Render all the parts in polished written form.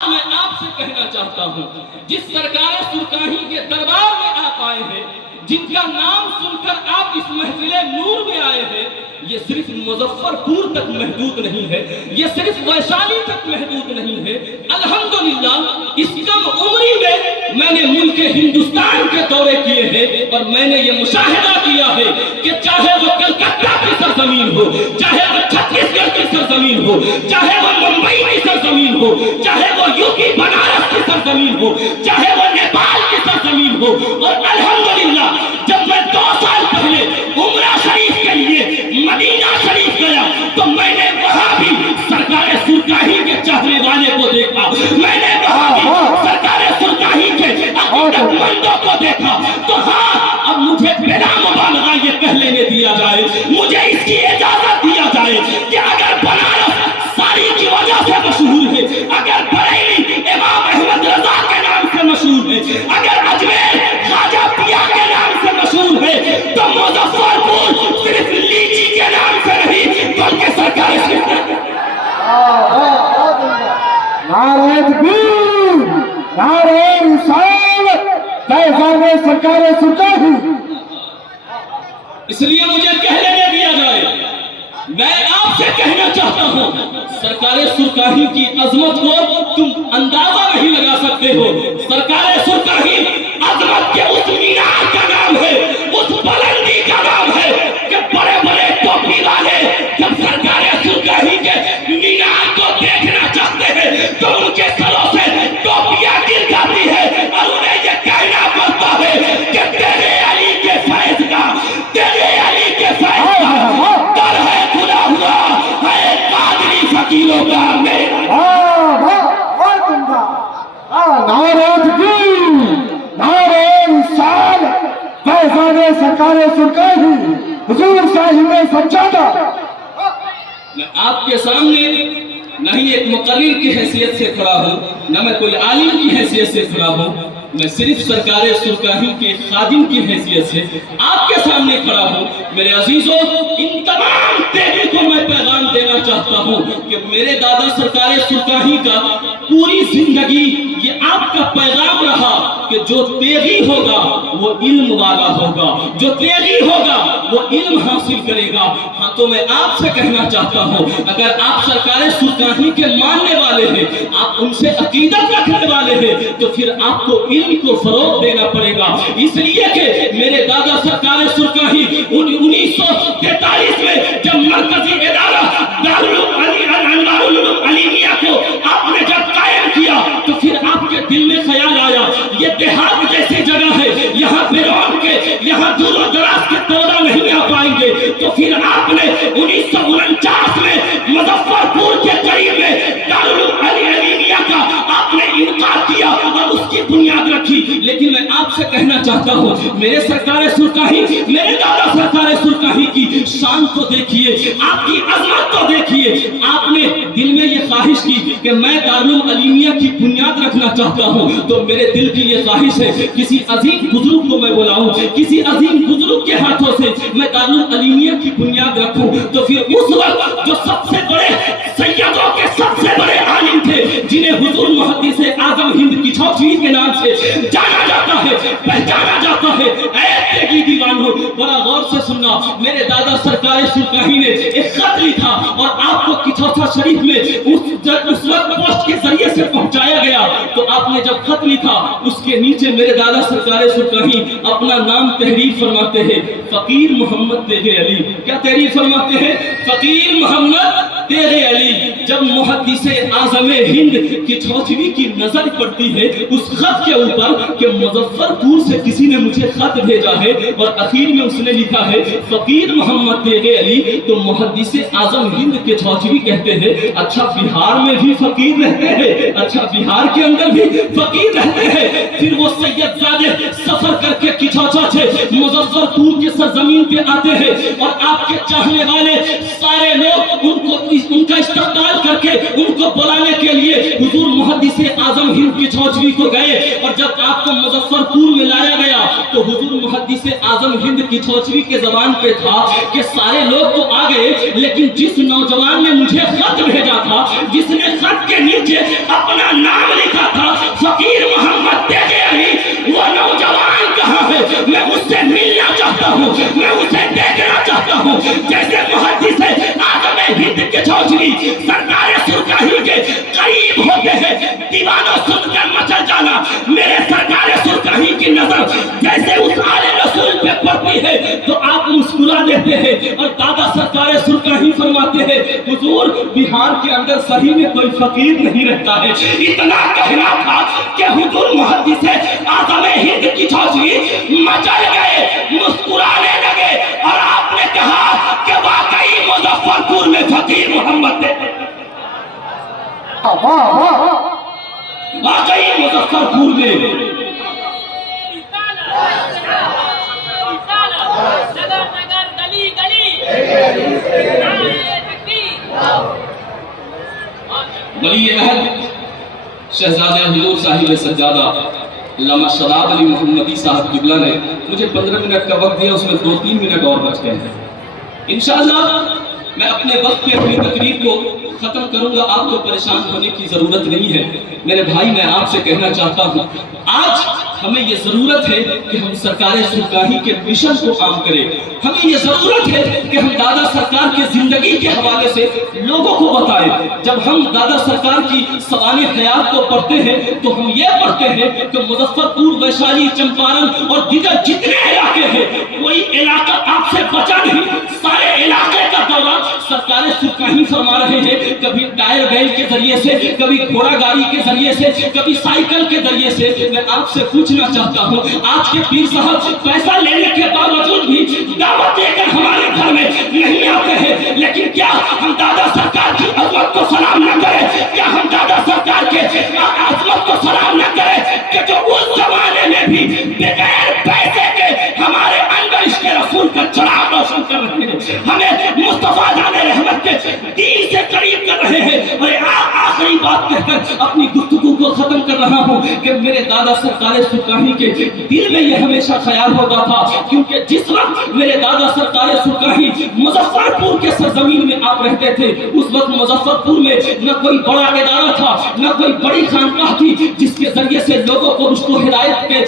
میں آپ سے کہنا چاہتا ہوں، جس سرکار سرکاہی کے دربار میں آپ آئے ہیں، جن کا نام سن کر آپ اس محفل نور میں آئے ہیں، یہ صرف مظفر پور تک محدود نہیں ہے، یہ صرف ویشالی تک محدود نہیں ہے۔ الحمدللہ اس کم عمری میں نے ملک ہندوستان کے دورے کیے ہیں اور میں نے یہ مشاہدہ کیا ہے کہ چاہے وہ کلکتہ کی سرزمین ہو، چاہے وہ چھتیس گڑھ کی سرزمین ہو، چاہے وہ ممبئی کی سرزمین ہو، چاہے وہ یوپی بنارس کی سرزمین ہو، چاہے وہ نیپال کی سرزمین ہو، اور الحمدللہ جب میں 2 سال پہلے عمرہ شریف کے لیے مدینہ شریف گیا تو میں نے وہاں بھی سرکار سرکاہی کے چاہنے والے کو دیکھا، میں نے وہاں بھی سرکار سرکاہی کے عقیدت مندوں کو دیکھا۔ تو ہاں، اب مجھے بلا مبالغہ یہ کہہ لینے دیا جائے، مجھے اس کی اجازت دیا جائے کہ اگر بنارس ساری کی وجہ سے مشہور ہے، اگر بریلی امام احمد رضا کے نام سے مشہور ہے، اگر اجمیر خواجہ پیا کے نام سے مشہور ہے، تو مظفر پور صرف لیچی کے نام سے نہیں بلکہ سرکار نعرہ تکبیر، نعرہ رسالت، فیضان سرکار سرکاہی۔ اس لیے مجھے کہہ لینے دیا جائے، میں آپ سے کہنا چاہتا ہوں، سرکار سرکاہی کی عظمت کو تم اندازہ نہیں لگا سکتے ہو۔ سرکار سرکاہی عظمت کے اس مینار کا نام ہے، اس بلندی کا نام ہے کہ بڑے بڑے ٹوپی والے جب سرکار سرکاہی کے مینار کو دیکھنا چاہتے ہیں تو ان کے سروں سے ٹوپیاں گر جاتی ہے اور انہیں یہ کہنا پڑتا ہے کہ تیرے علی کے فیض کا، تیرے علی کے فیض کا در ہے کھلا ہوا ہے قادری فقیروں کا میرا۔ نعرہ تکبیر، نعرہ رسالت، فیضان سرکار سرکاہی، حضور صاحب سجادہ۔ میں آپ کے سامنے نہ ہی ایک مقرر کی حیثیت سے کھڑا ہوں، نہ میں کوئی عالم کی حیثیت سے کھڑا ہوں، میں صرف سرکار سرکاہی کے خادم کی حیثیت سے آپ کے سامنے کھڑا ہوں۔ میرے عزیزوں، ان تمام تیغی کو میں پیغام دینا چاہتا ہوں کہ میرے دادا سرکار سرکاہی کا پوری زندگی یہ آپ کا پیغام رہا کہ جو تیغی ہوگا وہ علم والا ہوگا، جو تیغی ہوگا وہ علم حاصل کرے گا۔ ہاں، تو میں آپ سے کہنا چاہتا ہوں، اگر آپ سرکار سرکاہی کے ماننے والے ہیں، آپ ان سے عقیدت رکھنے والے ہیں، تو پھر آپ کو علم کو فروغ دینا پڑے گا۔ اس لیے کہ میرے دادا سرکار سرکاہی 1943 میں جب مرکزی ادارہ دارالعلوم علیمیہ کو آپ نے جب قائم کیا تو پھر آپ کے دل میں خیال آیا یہ دیہات جیسی جگہ ہے، یہاں بیرون کے، یہاں دور و دراز کے طلبہ نہیں آ پائیں گے، تو پھر آپ نے 1949 میں مظفر پور کے قریب میں دارالعلوم علیمیہ کا آپ نے انعقاد کیا اور اس کی بنیاد رکھی۔ لیکن میں آپ سے کہنا چاہتا ہوں، میرے سرکار سرکاہی، میرے دادا سرکار سرکاہی کی شان کو دیکھیے، آپ کی عظمت کو دیکھیے۔ آپ نے دل میں یہ خواہش کی کہ میں دارالعلوم علیمیہ کی بنیاد رکھنا چاہتا ہوں، تو میرے دل کی یہ خواہش ہے کسی عظیم بزرگ کو میں بلاؤں، کسی عظیم بزرگ کے ہاتھوں سے میں دارالعلوم علیمیہ کی بنیاد رکھوں۔ تو پھر اس وقت جو سب سے بڑے سیدوں کے سب سے بڑے عالم تھے، جنہیں حضور محدث اعظم ہند کی چھوٹی کے نام سے جانا جاتا ہے، پہچانا جاتا ہے، اے تیغی دیوانوں، بڑا غور سے سننا، میرے دادا سرکار سرکاہی نے ایک خط لکھا اور آپ کو کچھوٹا شریف میں اس وقت پوسٹ کے ذریعے سے پہنچایا گیا۔ تو آپ نے جب خط لکھا اس کے نیچے میرے دادا سرکار سرکاہی اپنا نام تحریر فرماتے ہیں، فقیر محمد تیغ علی۔ کیا تحریر فرماتے ہیں؟ فقیر محمد تیغ علی۔ جب محدث اعظم ہند کی چھوٹوی کی نظر پڑتی ہے اس خط کے اوپر کہ مظفر پور سے کسی نے مجھے خط بھیجا ہے اور اخیر میں اس نے لکھا ہے فقیر محمد تیغ علی، تو محدث اعظم ہند کے چھوٹوی کہتے ہیں اچھا بہار میں بھی فقیر رہتے ہیں، اچھا بہار کے اندر بھی فقیر رہتے ہیں۔ پھر وہ سید زادے سفر کر کے کچھوٹا سے مظفر پور کے سرزمین پہ آتے ہیں اور آپ کے چاہنے والے سارے لوگ ان کا استقبال کر کے ان کو بلانے کے لیے حضور محدث اعظم ہند کی چھوٹوی کو گئے، اور جب آپ کو مظفر پور میں لایا گیا تو حضور محدث اعظم ہند کی چھوٹوی کے زبان پہ تھا کہ سارے لوگ تو آ گئے، لیکن جس نوجوان نے مجھے خط بھیجا تھا، جس نے خط کے نیچے اپنا نام ہوں، میں اسے دیکھنا چاہتا ہوں جیسے محدث اعظم ہند کے چودھری سرکار سرکاہی کے قریب ہوتے ہیں دیوانوں سن کر مچل جانا۔ میرے سرکار سرکاہی کی نظر جیسے اس آل رسول پہ پڑتی ہے تو آپ مسکرا دیتے ہیں، اور دادا سرکار سرکاہی فرماتے ہیں حضور بہار کے اندر صحیح میں کوئی فقیر نہیں رہتا ہے۔ اتنا کہنا تھا کہ حضور محدث اعظم ہند کی چودھری مچل گئے، مسکرانے لگے، اور آپ نے کہا کہ واقعی مظفر پور میں فقیر محمد تھے، واقعی مظفر پور میں۔ ولی عہد شہزادہ حضور صاحب سجادہ علامہ شراب علی محمدی صاحب قبلہ نے مجھے 15 منٹ کا وقت دیا، اس میں 2-3 منٹ اور بچ گئے ہیں۔ انشاءاللہ میں اپنے وقت پہ اپنی تقریر کو ختم کروں گا، آپ کو پریشان ہونے کی ضرورت نہیں ہے۔ میرے بھائی میں آپ سے کہنا چاہتا ہوں آج ہمیں یہ ضرورت ہے کہ ہم سرکار سرکاہی کے مشن کو عام کریں، ہمیں یہ ضرورت ہے کہ ہم دادا سرکار کے زندگی کے حوالے سے لوگوں کو بتائیں۔ جب ہم دادا سرکار کی سوانح حیات کو پڑھتے ہیں تو ہم یہ پڑھتے ہیں کہ مظفر پور، ویشالی، چمپارن اور دیگر جتنے علاقے ہیں کوئی علاقہ آپ سے بچا نہیں، سارے علاقے کا دورہ سرکار سرکاہی فرما رہے ہیں، کبھی ٹائر بیل کے ذریعے سے، کبھی گھوڑا گاڑی کے ذریعے سے، کبھی سائیکل کے ذریعے سے۔ میں آپ سے پوچھنا چاہتا ہوں آج کے پیر صاحب پیسہ لینے کے باوجود بھی دعوت دے کر ہمارے گھر میں نہیں آتے ہیں، لیکن کیا ہم دادا سرکار کی عظمت کو سلام نہ کریں؟ کیا ہم دادا سرکار کے عظمت کو سلام نہ کریں کہ جو اس زمانے میں بھی بغیر پیسے کے ہمارے اندر عشق رسول کا چراغ روشن کر رہے ہیں، ہمیں مصطفیٰ جان رحمت کے دین سے قریب کر رہے ہیں۔ اور آخری بات کہہ کر اپنی گفتگو کو ختم کر رہا ہوں کہ میرے دادا سرکار سرکاہی کے دل میں یہ ہمیشہ خیال ہوتا تھا، کیونکہ جس وقت میرے دادا سرکار سرکاہی مظفر پور کے سرزمین میں آپ رہتے تھے، اس وقت مظفر پور میں نہ کوئی بڑا ادارہ تھا، نہ کوئی بڑی خانقاہ تھی جس کے ذریعے سے لوگوں کو رشد و ہدایت کے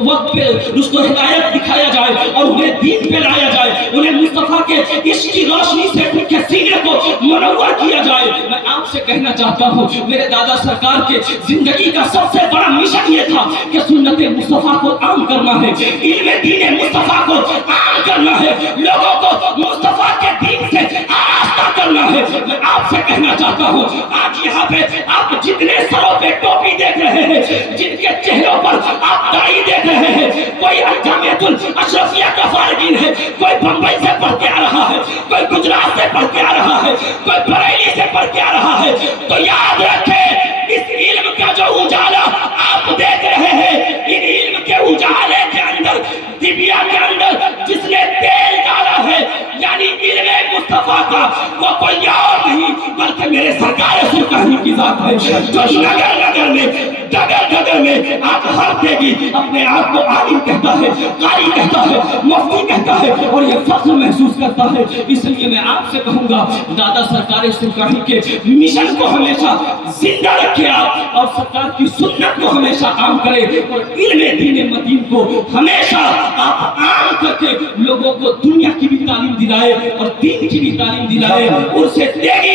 وقت پہ رشد و ہدایت دکھایا جائے اور انہیں دین پہ لایا جائے، انہیں مصطفیٰ کے عشق کی روشنی سے ان کے سینے کو منور کیا جائے۔ میں آپ سے کہنا چاہتا ہوں میرے دادا سرکار کے زندگی کا سب سے بڑا مشن یہ تھا کہ سنت مصطفیٰ کو عام کرنا ہے، علم دین مصطفیٰ کو عام کرنا ہے، لوگوں کو مصطفیٰ کے دین سے آراستہ کرنا ہے۔ میں آپ سے کہنا چاہتا ہوں آج یہاں پہ آپ جتنے سروں پہ ٹوپی دیکھ رہے ہیں، جن کے چہروں پر آپ داڑھی دیکھ رہے ہیں، کوئی جامعۃ الاشرفیہ کا فارغین ہے، کوئی بمبئی سے پڑھ کے آ رہا ہے، کوئی گجرات سے پڑھ کے آ رہا ہے، کوئی بریلی سے پڑھ کے آ رہا ہے، تو یاد رکھیں اس علم کا جو اجالا آپ دیکھ رہے ہیں، ان علم کے اجالے کے اندر، دبیا کے اندر جس نے تیل ڈالا ہے، یعنی علم مصطفیٰ کا، وہ کوئی اور نہیں بلکہ میرے سرکار سرکاہی کی ذات ہے، جو نگر نگر میں، ڈگر ڈگر میں آپ ہر دے گی اپنے آپ کو عالم کہتا ہے، قاری کہتا ہے، مفتی کہتا ہے، اور یہ فخر محسوس کرتا ہے۔ اس لیے میں آپ سے کہوں گا دادا سرکار سرکاہی کے مشن کو ہمیشہ زندہ رکھے آپ، اور سرکار کی سنت کو ہمیشہ عام کرے، اور علم دین مدین کو ہمیشہ آپ عام کر کے لوگوں کو دنیا کی بھی تعلیم دلائے اور دین کی بھی تعلیم دلائے۔ اور سے تیری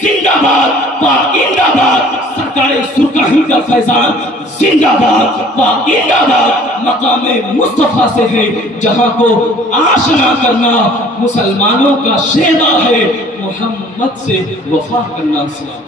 زندہ باد، پائندہ باد، سرکار سرکاہی کا فیضان زندہ باد، پائندہ باد مقام مصطفیٰ سے ہے، جہاں کو آشنا کرنا مسلمانوں کا شیوا ہے، محمد سے وفا کرنا سلام۔